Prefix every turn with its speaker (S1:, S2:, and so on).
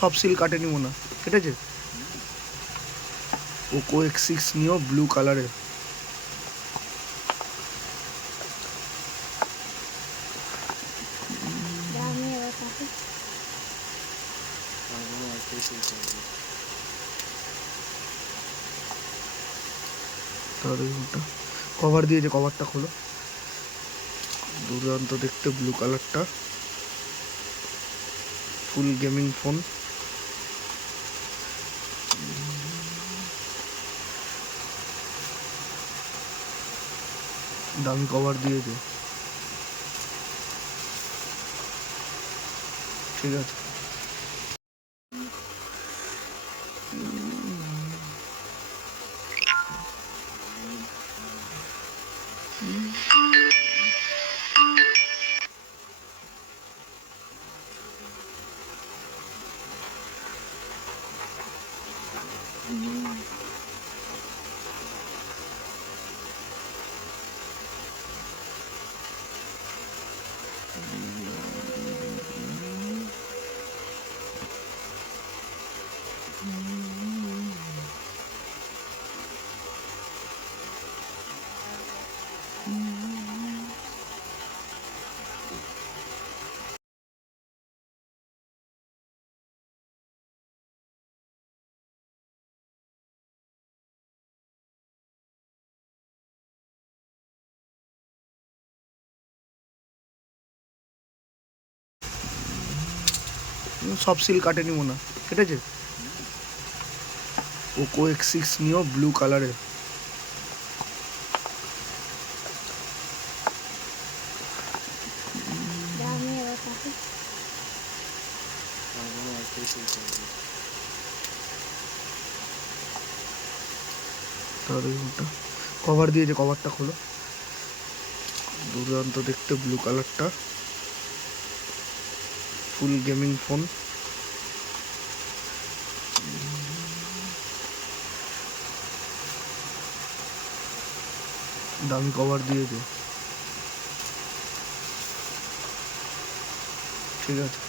S1: সব সিল কাটে নিব না কেটেছে ওকো এক্স সিক্স নিও, ব্লু কালারের কভার দিয়েছে কভারটা খোলো। দুর্দান্ত দেখতে, ব্লু কালারটা। ফুল গেমিং ফোন দামি কভার দিয়েছে। ঠিক আছে। Mm-hmm. সব সিল কাটে নিব না কেটেছে ওকো এক্স সিক্স নিও, ব্লু কালারের। কভার দিয়েছে কভারটা খোলো। দুর্দান্ত দেখতে, ব্লু কালারটা। Full gaming phone. দামি কভার দিয়েছে। ঠিক আছে।